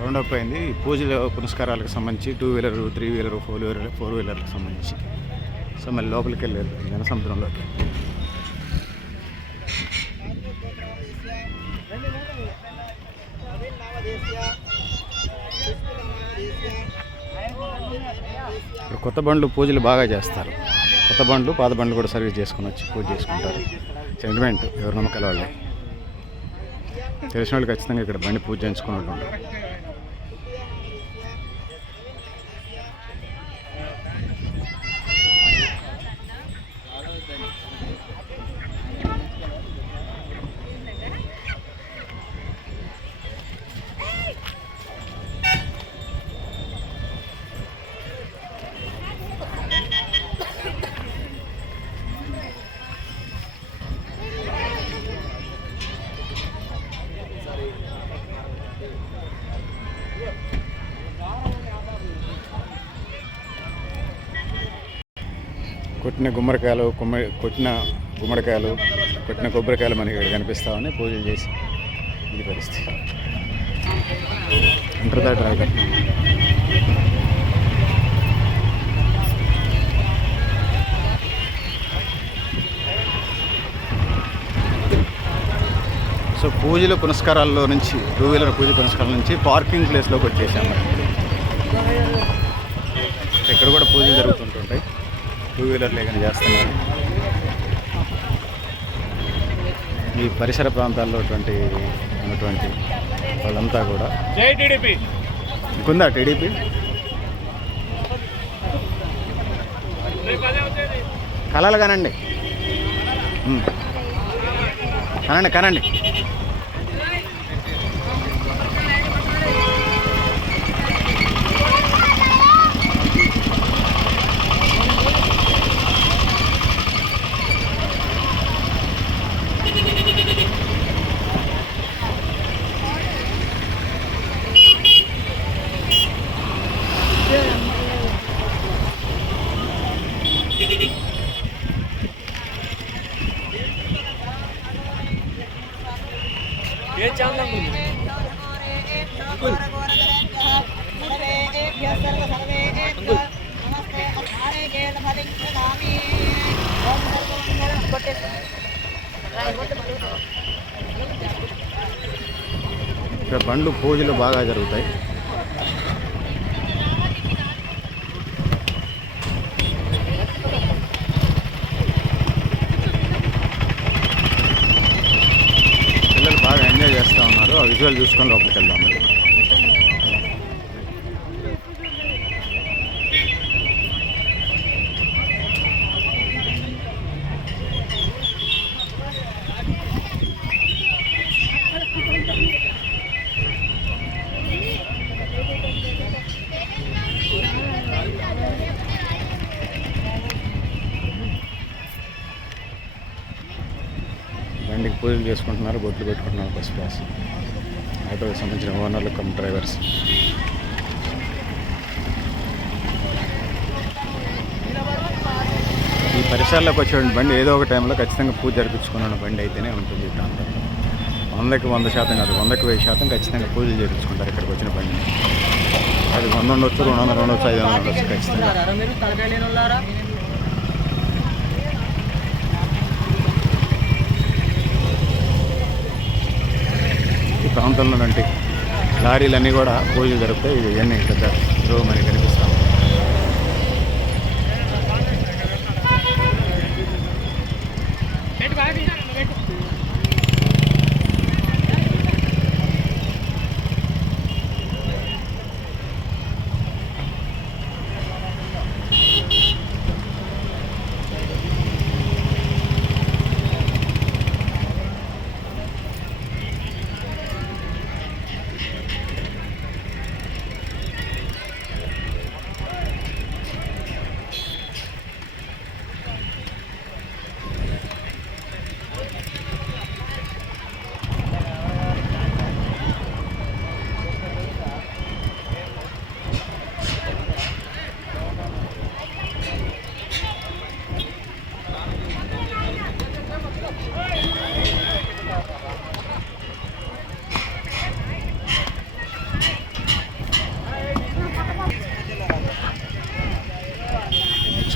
Round up అయింది. పూజల పురస్కారాలకు సంబంధించి 2 వీలర్ 3 వీలర్ 4 వీలర్లకు సంబంధించి. సో మళ్ళీ లోపలికి వెళ్ళారు జనసముద్రంలోకి. ఇక్కడ కొత్త బండ్లు పూజలు బాగా చేస్తారు. కొత్త బండ్లు పాత బండ్లు కూడా సర్వీస్ చేసుకుని వచ్చి పూజ చేసుకుంటారు. సెంటిమెంట్ ఎవరి నమ్మకాల వాళ్ళే. తెలిసిన వాళ్ళు ఖచ్చితంగా ఇక్కడ బండి పూజ చేయించుకుని ఉంటారు. కొట్టిన గుమ్మడికాయలు కొట్టిన కొబ్బరికాయలు మనకి ఇక్కడ కనిపిస్తామని పూజలు చేసి ఇది పరిస్థితి. ఇంటర్దా డ్రైవర్ సో పూజల పునస్కారాల్లో నుంచి 2 వీలర్ పూజ పునస్కారాల నుంచి పార్కింగ్ ప్లేస్లోకి వచ్చేసాము. ఇక్కడ కూడా పూజలు జరుగుతుంటుంటాయి. 2 వీలర్ లేకుండా చేస్తున్నారు. ఈ పరిసర ప్రాంతాల్లో ఉన్నటువంటి వాళ్ళంతా కూడా ఇంకుందా టీడీపీ కళలు కానండి కనండి. ఇక్కడ బండ్లు పూజలు బాగా జరుగుతాయి. పిల్లలు బాగా ఎంజాయ్ చేస్తూ ఉన్నారు. ఆ విజువల్ చూసుకొని లోపలికి వెళ్దాం. బండికి పూజలు చేసుకుంటున్నారు, బొట్లు పెట్టుకుంటున్నారు. బస్ పాస్ ఆటోకి సంబంధించిన ఓనర్లు కమ్ డ్రైవర్స్. ఈ పరిసరాల్లోకి వచ్చే బండి ఏదో ఒక టైంలో ఖచ్చితంగా పూజ జరిపించుకున్న బండి అయితేనే ఉంటుంది. ఈ ప్రాంతంలో 100కి 100% కాదు, 100కి 1000% ఖచ్చితంగా పూజలు చేయించుకుంటారు ఇక్కడికి వచ్చిన బండి. అది 100 ఉండొచ్చు, 200 ఉండొచ్చు, 500 ఉండొచ్చు ఖచ్చితంగా. ఈ ప్రాంతంలో నుండి లారీలన్నీ కూడా పూజలు జరుపుతాయి. ఇవన్నీ పెద్ద రూమ్ అని కనిపిస్తాం.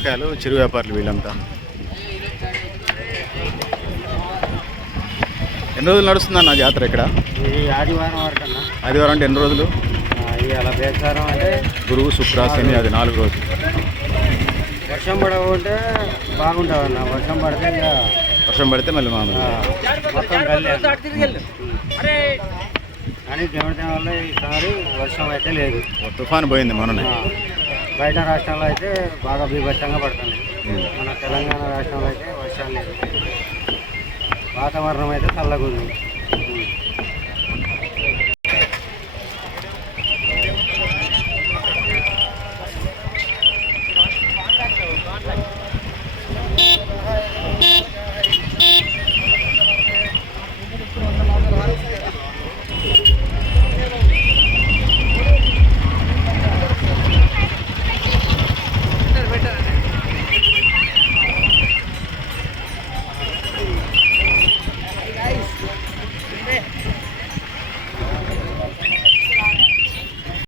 పుచ్చకాయలు, చిరు వ్యాపారులు వీళ్ళంతా. ఎన్ని రోజులు నడుస్తుందన్న జాతర ఇక్కడ? ఇది ఆదివారం వరకు అన్న. ఆదివారం అంటే ఎన్ని రోజులు? ఇవాళ బేసారం అంటే గురువు, శుక్ర, శని, అది 4 రోజులు. వర్షం పడకుంటే బాగుంటుంది అన్న. వర్షం పడితే ఇక వర్షం పడితే మళ్ళీ మామూలు. మొత్తం గల్లే. కానీ దేవుడి వల్ల ఈసారి వర్షం అయితే లేదు. తుఫాను పోయింది మొన్ననే. బయట రాష్ట్రాల్లో అయితే బాగా బీభత్సంగా పడుతుంది. మన తెలంగాణ రాష్ట్రంలో అయితే వర్షాలు లేదు. వాతావరణం అయితే చల్లగా ఉంది.